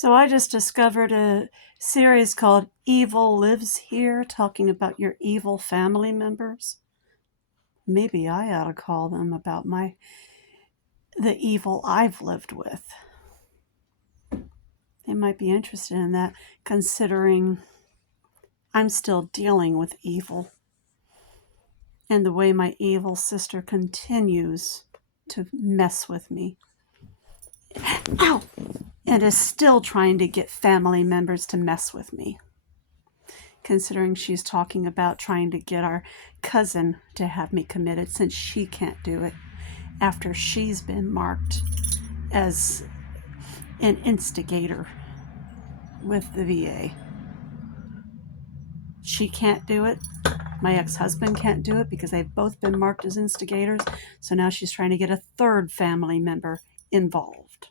So I just discovered a series called Evil Lives Here, talking about your evil family members. Maybe I ought to call them about the evil I've lived with. They might be interested in that, considering I'm still dealing with evil and the way my evil sister continues to mess with me. Ow! And is still trying to get family members to mess with me. Considering she's talking about trying to get our cousin to have me committed since she can't do it after she's been marked as an instigator with the VA. She can't do it. My ex-husband can't do it because they've both been marked as instigators. So now she's trying to get a third family member involved.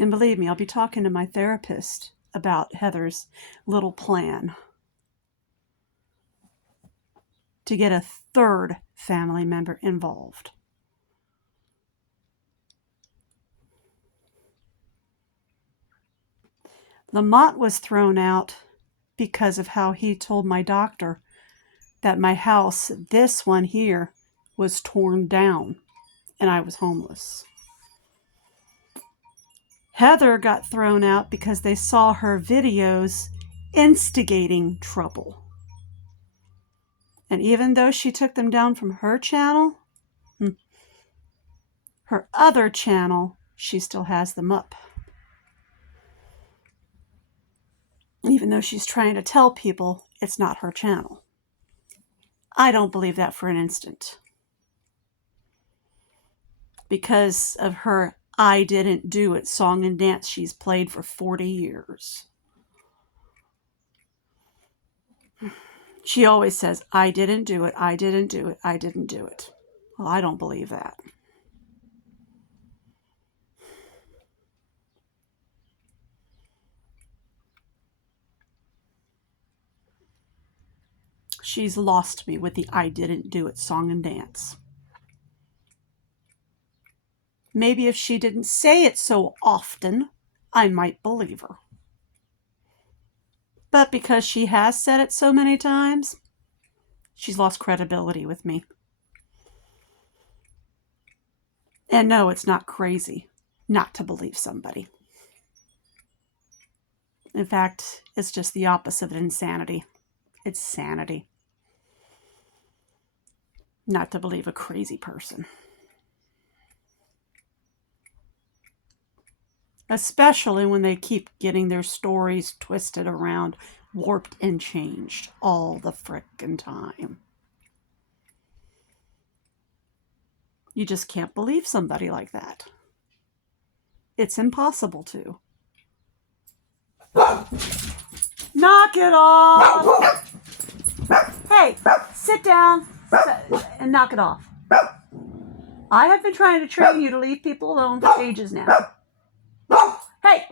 And believe me, I'll be talking to my therapist about Heather's little plan to get a third family member involved. Lamont was thrown out because of how he told my doctor that my house, this one here, was torn down and I was homeless. Heather got thrown out because they saw her videos instigating trouble. And even though she took them down from her channel, her other channel, she still has them up. Even though she's trying to tell people it's not her channel. I don't believe that for an instant. Because of her I Didn't Do It song and dance she's played for 40 years. She always says, I didn't do it, I didn't do it, I didn't do it. Well, I don't believe that. She's lost me with the I Didn't Do It song and dance. Maybe if she didn't say it so often, I might believe her. But because she has said it so many times, she's lost credibility with me. And no, it's not crazy not to believe somebody. In fact, it's just the opposite of insanity. It's sanity. Not to believe a crazy person. Especially when they keep getting their stories twisted around, warped and changed all the frickin' time. You just can't believe somebody like that. It's impossible to. Knock it off! Hey, sit down and knock it off. I have been trying to train you to leave people alone for ages now. Hey,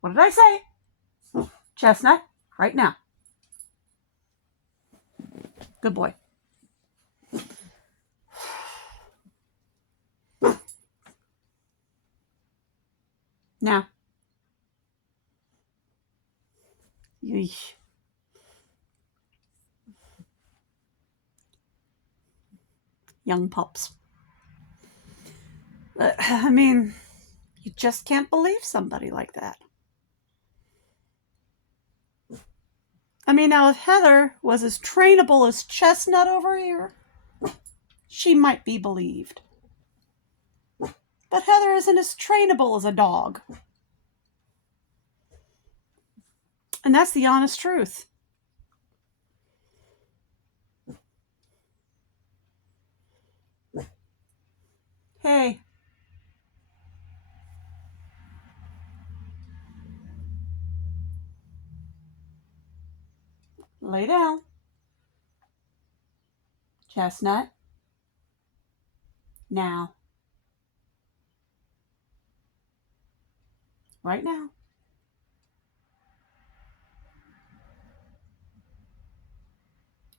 what did I say? Chestnut, right now. Good boy. Now. Yeesh. Young pups. I mean, you just can't believe somebody like that. I mean, now if Heather was as trainable as Chestnut over here, she might be believed. But Heather isn't as trainable as a dog. And that's the honest truth. Hey. Lay down. Chestnut. Now. Right now.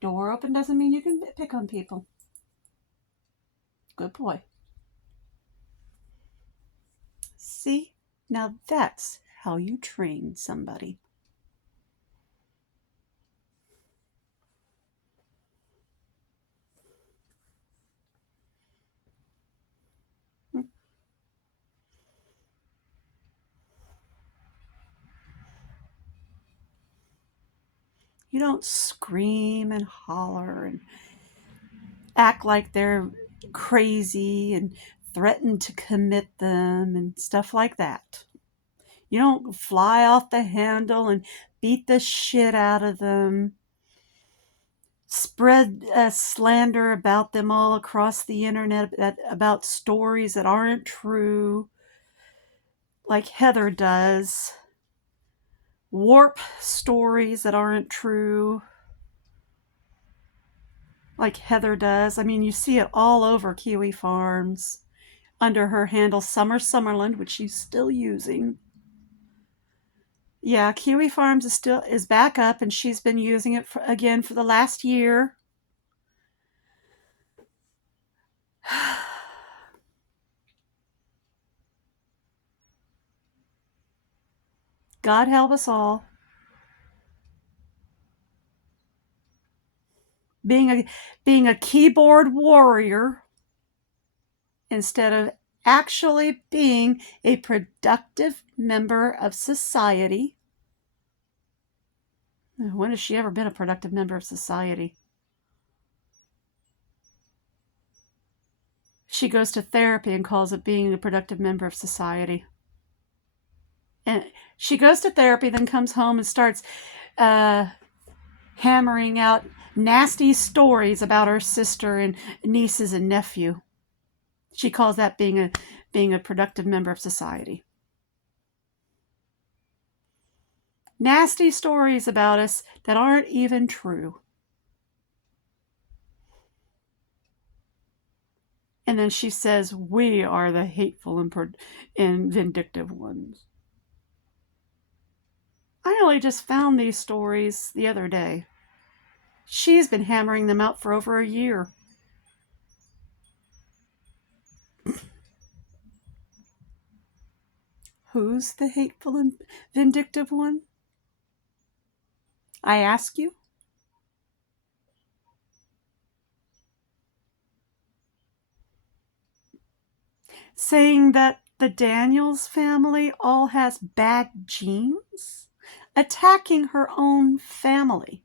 Door open doesn't mean you can pick on people. Good boy. See? Now that's how you train somebody. You don't scream and holler and act like they're crazy and threaten to commit them and stuff like that. You don't fly off the handle and beat the shit out of them. Spread slander about them all across the internet about stories that aren't true, like Heather does. Warp stories that aren't true, like Heather does. I mean, you see it all over Kiwi Farms under her handle Summer Summerland, which she's still using. Yeah, Kiwi Farms is back up, and she's been using it again for the last year. God help us all. Being a keyboard warrior instead of actually being a productive member of society. When has she ever been a productive member of society? She goes to therapy and calls it being a productive member of society. And she goes to therapy, then comes home and starts hammering out nasty stories about her sister and nieces and nephew. She calls that being a productive member of society. Nasty stories about us that aren't even true. And then she says, we are the hateful and vindictive ones. I only just found these stories the other day. She's been hammering them out for over a year. Who's the hateful and vindictive one? I ask you. Saying that the Daniels family all has bad genes? Attacking her own family.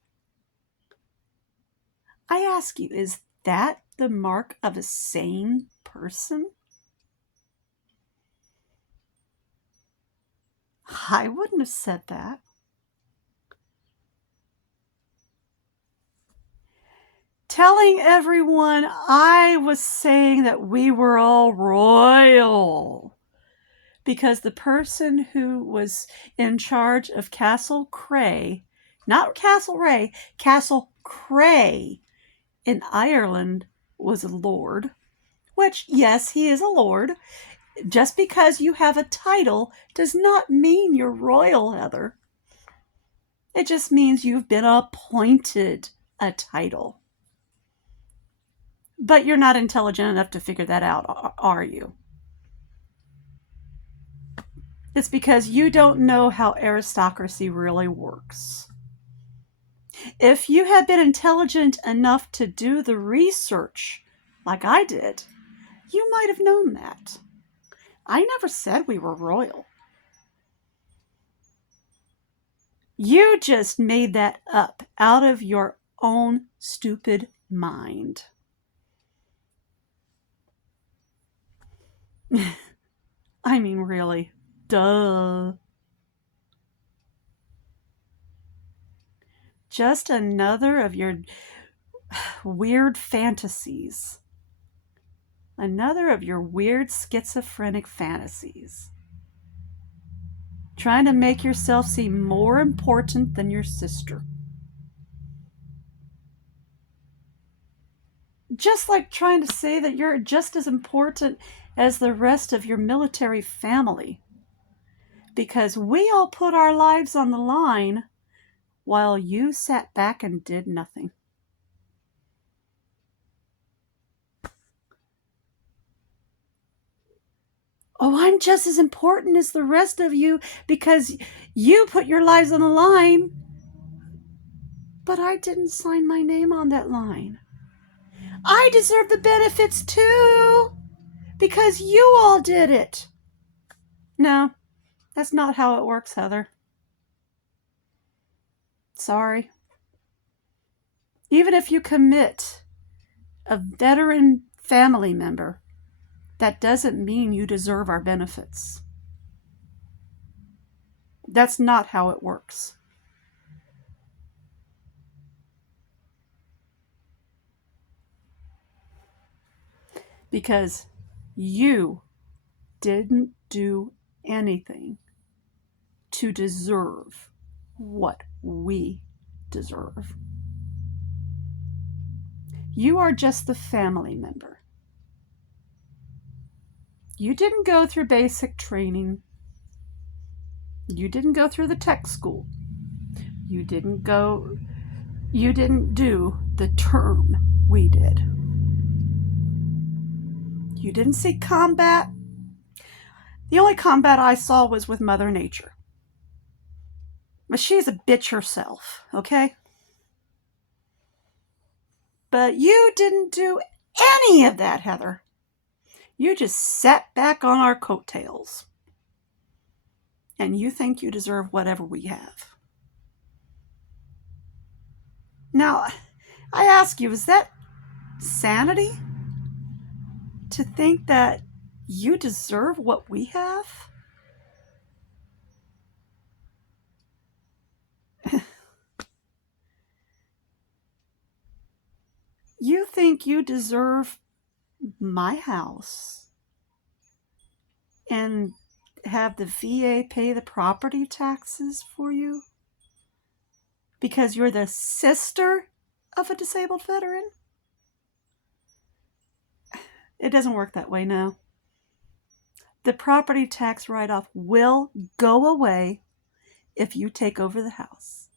I ask you, is that the mark of a sane person? I wouldn't have said that. Telling everyone I was saying that we were all royal because the person who was in charge of Castle Cray, not Castlereagh, Castle Cray in Ireland was a lord, which, yes, he is a lord. Just because you have a title does not mean you're royal, Heather. It just means you've been appointed a title. But you're not intelligent enough to figure that out, are you? It's because you don't know how aristocracy really works. If you had been intelligent enough to do the research, like I did, you might have known that. I never said we were royal. You just made that up out of your own stupid mind. I mean, really, duh. Just another of your weird fantasies. Another of your weird schizophrenic fantasies. Trying to make yourself seem more important than your sister. Just like trying to say that you're just as important as the rest of your military family. Because we all put our lives on the line while you sat back and did nothing. oh, I'm just as important as the rest of you because you put your lives on the line. But I didn't sign my name on that line. I deserve the benefits too because you all did it. No, that's not how it works, Heather. Sorry. Even if you commit a veteran family member, that doesn't mean you deserve our benefits. That's not how it works. Because you didn't do anything to deserve what we deserve. You are just the family member. You didn't go through basic training. You didn't go through the tech school. You didn't do the term we did. You didn't see combat. The only combat I saw was with Mother Nature. But she's a bitch herself, okay? But you didn't do any of that, Heather. You just sat back on our coattails. And you think you deserve whatever we have. Now, I ask you, is that sanity? To think that you deserve what we have? You think you deserve my house and have the VA pay the property taxes for you because you're the sister of a disabled veteran? It doesn't work that way now. The property tax write-off will go away if you take over the house.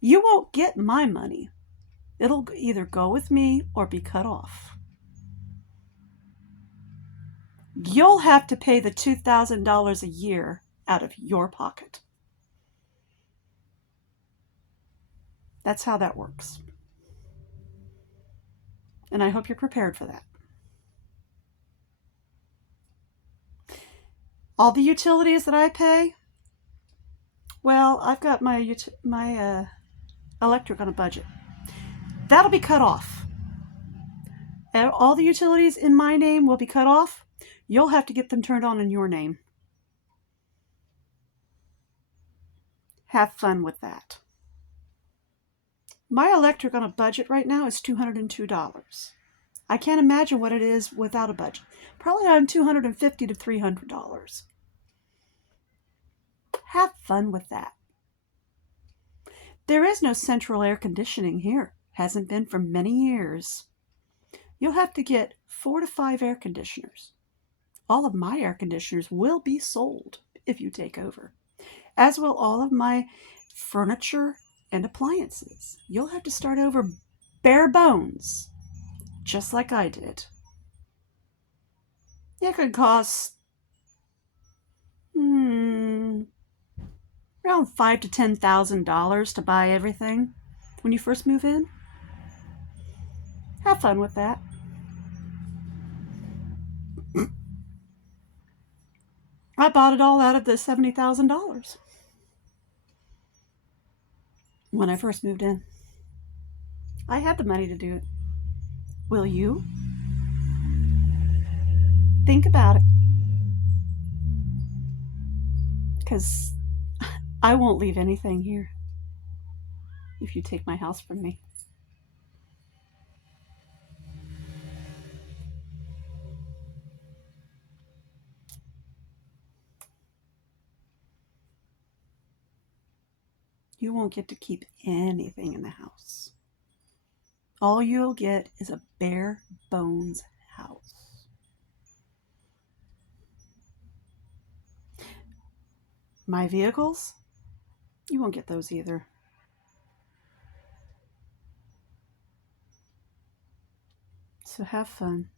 You won't get my money. It'll either go with me or be cut off. You'll have to pay the $2,000 a year out of your pocket. That's how that works. And I hope you're prepared for that. All the utilities that I pay, well, I've got my electric on a budget. That'll be cut off. And all the utilities in my name will be cut off. You'll have to get them turned on in your name. Have fun with that. My electric on a budget right now is $202. I can't imagine what it is without a budget. Probably around $250 to $300. Have fun with that. There is no central air conditioning here. Hasn't been for many years. You'll have to get 4 to 5 air conditioners. All of my air conditioners will be sold if you take over, as will all of my furniture and appliances. You'll have to start over bare bones, just like I did. It could cost around $5,000 to $10,000 to buy everything when you first move in. Have fun with that. I bought it all out of the $70,000 when I first moved in. I had the money to do it. Will you? Think about it. Because I won't leave anything here if you take my house from me. You won't get to keep anything in the house. All you'll get is a bare bones house. My vehicles, you won't get those either. So have fun.